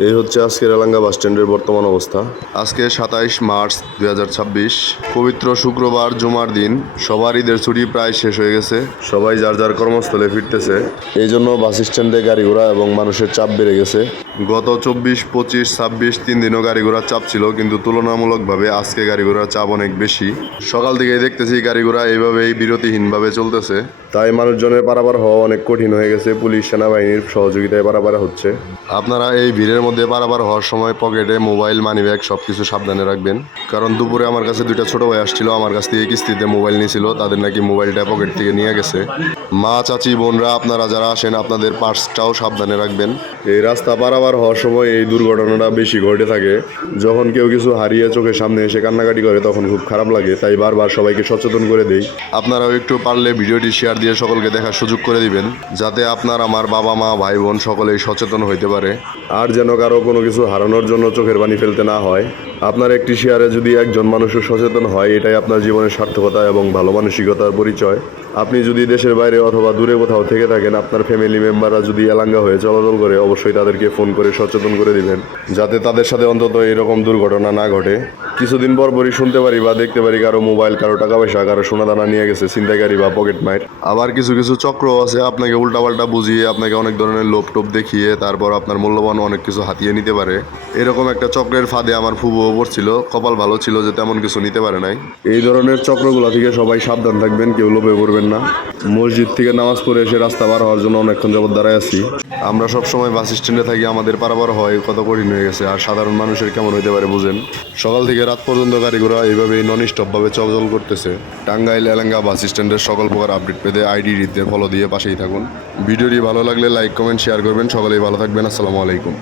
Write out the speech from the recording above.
এই হচ্ছে আজকের এলাঙ্গা বাস স্ট্যান্ডের বর্তমান অবস্থা। আজকে 27 মার্চ 2026, পবিত্র শুক্রবার, জুমার দিন। সবার ঈদের ছুটি প্রায় শেষ হয়ে গেছে, সবাই যার যার কর্মস্থলে ফিরতেছে। এই জন্য বাস স্ট্যান্ডে গাড়ি ঘোড়া এবং মানুষের চাপ বেড়ে গেছে। গত 24, 25, 26 3 দিনও গাড়ি ঘোড়ার চাপ ছিল, কিন্তু তুলনামূলকভাবে আজকে গাড়ি ঘোড়ার চাপ অনেক বেশি। সকাল থেকেই দেখতেছি গাড়ি ঘোড়া এইভাবেই বিরতিহীনভাবে চলতেছে, তাই মানুষজনের পারাপার হওয়া অনেক কঠিন হয়ে গেছে। পুলিশ, সেনাবাহিনীর সহযোগিতায় পারাপার হচ্ছে। আপনারা এই ভিড়ের মধ্যে পারাপার হওয়ার সময় পকেটে মোবাইল, মানিব্যাগ সবকিছু সাবধানে রাখবেন, কারণ দুপুরে আমার কাছে 2টা ছোট ভাই আসছিল, আমার কাছ থেকে কিস্তিতে মোবাইল নিয়েছিল, তাদের নাকি মোবাইলটা পকেট থেকে নিয়ে গেছে। মা, চাচি, বোনরা, আপনারা যারা আসেন আপনাদের পার্সটাও সাবধানে রাখবেন। এই রাস্তা পারাপার হওয়ার সময় এই দুর্ঘটনাটা বেশি ঘটে থাকে। যখন কেউ কিছু হারিয়ে চোখের সামনে এসে কান্নাকাটি করে তখন খুব খারাপ লাগে, তাই বারবার সবাইকে সচেতন করে দেই। আপনারাও একটু পারলে ভিডিওটি শেয়ার দিয়ে সকলকে দেখার সুযোগ করে দিবেন, যাতে আপনার, আমার বাবা মা, ভাই বোন সকলেই সচেতন হইতে পারে, আর যেন কারো কোনো কিছু হারানোর জন্য চোখের পানি ফেলতে না হয়। আপনার একটি শেয়ারে যদি একজন মানুষও সচেতন হয়, এটাই আপনার জীবনের সার্থকতা এবং ভালো মানসিকতার পরিচয়। আপনি যদি দেশের বাইরে অথবা দূরে কোথাও থেকে থাকেন, আপনার ফ্যামিলি মেম্বাররা যদি এলাঙ্গা হয়ে চলাচল করে, অবশ্যই তাদেরকে ফোন করে সচেতন করে দিবেন, যাতে তাদের সাথে অন্তত এরকম দুর্ঘটনা না ঘটে। কিছুদিন পরই শুনতে পারি বা দেখতে পারি কারো মোবাইল, কারো টাকা পয়সা, কারো সোনাদানা নিয়ে গেছে ছিনতাইকারী বা পকেট মার। আবার কিছু কিছু চক্র আছে আপনাকে উল্টাপাল্টা বুঝিয়ে, আপনাকে অনেক ধরনের লোভ টোপ দেখিয়ে তারপর আপনার মূল্যবান অনেক কিছু হাতিয়ে নিতে পারে। এরকম একটা চক্রের ফাঁদে আমার ফুবুও পড়ছিল, কপাল ভালো ছিল যে তেমন কিছু নিতে পারে নাই। এই ধরনের চক্রগুলো থেকে সবাই সাবধান থাকবেন, কেউ লোভে পড়বেন না। মসজিদ থেকে নামাজ পড়ে এসে রাস্তা পার হওয়ার জন্য অনেকক্ষণ যাবত দাঁড়ায় আছি। আমরা সবসময় বাস স্ট্যান্ডে থাকি, আমাদের পারাপার হয় কত কঠিন হয়ে গেছে, আর সাধারণ মানুষের কেমন হইতে পারে বুঝেন। সকাল থেকে রাত পর্যন্ত গাড়ি ঘোড়া এইভাবেই নন স্টপভাবে চলাচল করতেছে। টাঙ্গাইল এলাঙ্গা বাস স্ট্যান্ডের সকল প্রকার আপডেট পেতে আইডিতে ফলো দিয়ে পাশেই থাকুন। ভিডিওটি ভালো লাগলে লাইক, কমেন্ট, শেয়ার করবেন। সকলেই ভালো থাকবেন। আসসালামু আলাইকুম।